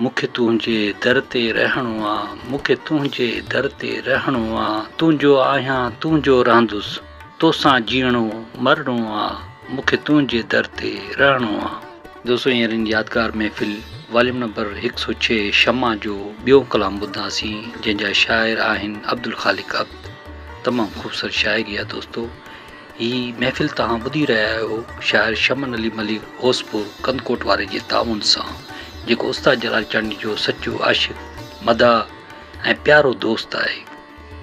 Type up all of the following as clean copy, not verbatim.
मूंखे तुंहिंजे दर ते रहणो आहे, मूंखे तुंहिंजे दर ते रहणो आहे, तुंहिंजो आहियां तुंहिंजो रहंदुसि, तोसां जीअणो मरणो आहे, मूंखे तुंहिंजे दर ते रहणो आहे। दोस्तों हींअर यादगार महफ़िल वॉल्यूम नंबर 106 शमा जो ॿियो कलाम ॿुधासीं, जंहिंजा शाइर आहिनि अब्दुल ख़ालिक अब्द। तमामु ख़ूबसूरत शाइरी आहे दोस्तो। ही महफ़िल तव्हां ॿुधी रहिया आहियो शाइर शमन अली मलिक होसपुर कंदकोट वारे जे ताउन सां, जेको उस्ताद जलाल चांदनी जो सचो आशिक़, मदा ऐं प्यारो दोस्त आहे।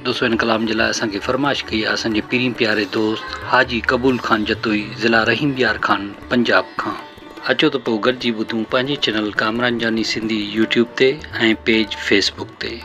दोस्तों इन कलाम जे लाइ असांखे फरमाइश कई आहे असांजे पीरी प्यारे दोस्त हाजी कबूल खान जतोई, ज़िला रहीम यार खान, पंजाब खां। अचो त पोइ गॾिजी ॿुधूं पंहिंजे चैनल कामरान जानी सिंधी यूट्यूब ते ऐं पेज फेसबुक ते।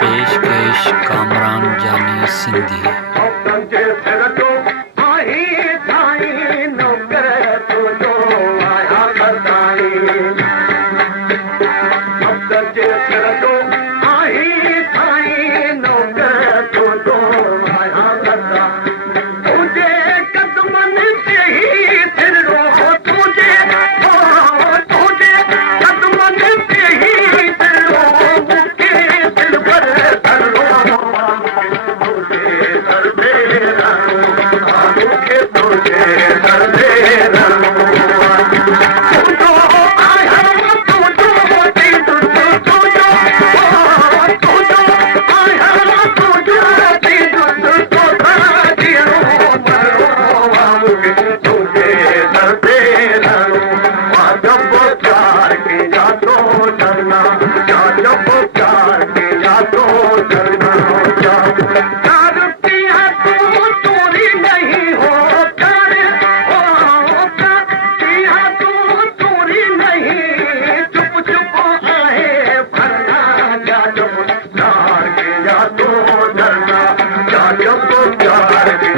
पेशकश कामरान जानी सिंधी। प्यार